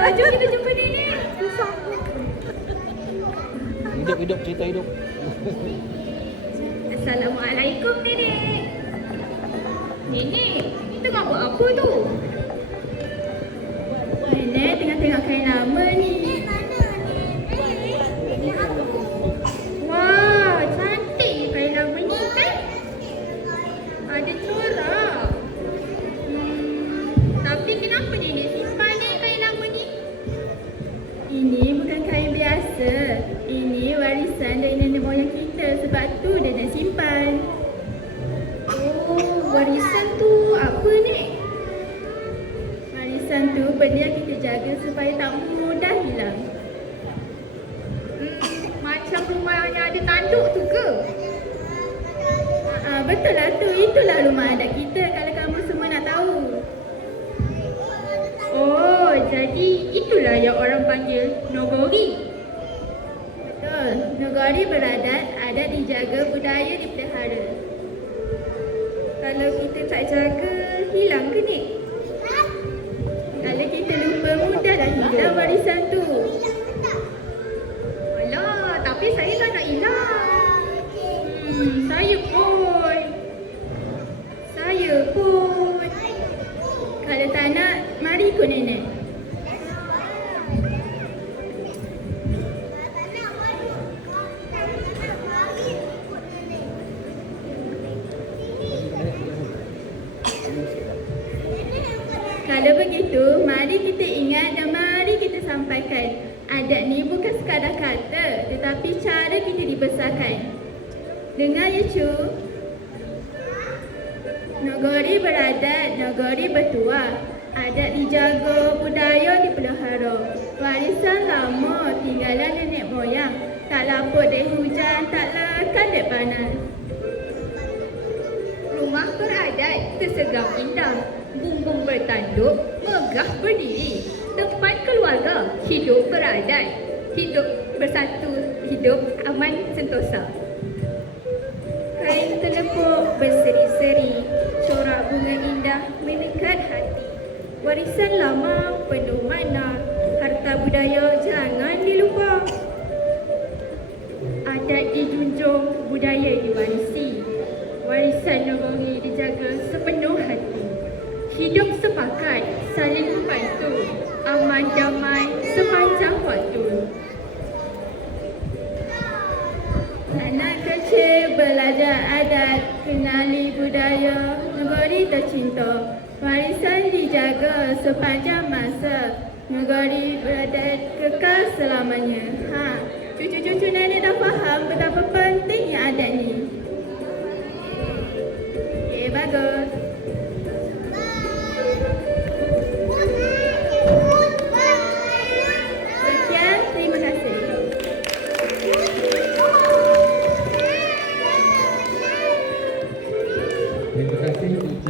Jom kita jumpa nenek. Hidup, cerita hidup. Assalamualaikum nenek. Nenek, ni tengah buat apa tu? Nenek tengah tengok kain lama ni. Wah, cantik kain lama ni kan? Ada corak. Tapi kenapa nenek simpan ni kain lama ni? Ini bukan kain biasa. Ini warisan dari nenek moyang kita. Sebab tu dia nak simpan. Oh, warisan tu apa ni? Warisan tu benda yang kita jaga supaya tak mudah hilang. Macam rumah yang ada tanduk tu ke? Betul lah tu. Itulah rumah adat kita kalau kamu semua nak tahu. Oh, jadi itulah yang orang panggil Nogori. Betul. Nogori beradat, adat dijaga, budaya dipelihara. Kalau kita tak jaga, hilang ke ni? Kalau kita lupa, mudahlah hilang warisan tu. Alah, tapi saya tak nak hilang. Saya pun. Kalau tak nak, mari ikut nenek. Kalau begitu, mari kita ingat dan mari kita sampaikan. Adat ni bukan sekadar kata, tetapi cara kita dibesarkan. Dengar ya cu. Nogori beradat, Nogori bertuah. Adat dijaga, budaya dipelihara. Warisan lama, tinggalan nenek moyang. Tak lapuk dek hujan, tak lekan dek panas. Rumah beradat tersegar indah. Bumbung bertanduk, megah berdiri. Tempat keluarga, hidup beradat. Hidup bersatu, hidup aman sentosa. Kain telepuk berseri-seri, corak bunga indah memikat hati. Warisan lama penuh makna, harta budaya jangan dilupa. Adat dijunjung, budaya diwarisi. Warisan Nogori dijaga sepenuh hati. Hidup sepakat, saling membantu, aman damai sepanjang waktu. Anak kecil belajar adat, kenali budaya, Nogori tercinta. Warisan dijaga sepanjang masa, Nogori beradat kekal selamanya. Cucu-cucu nenek dah faham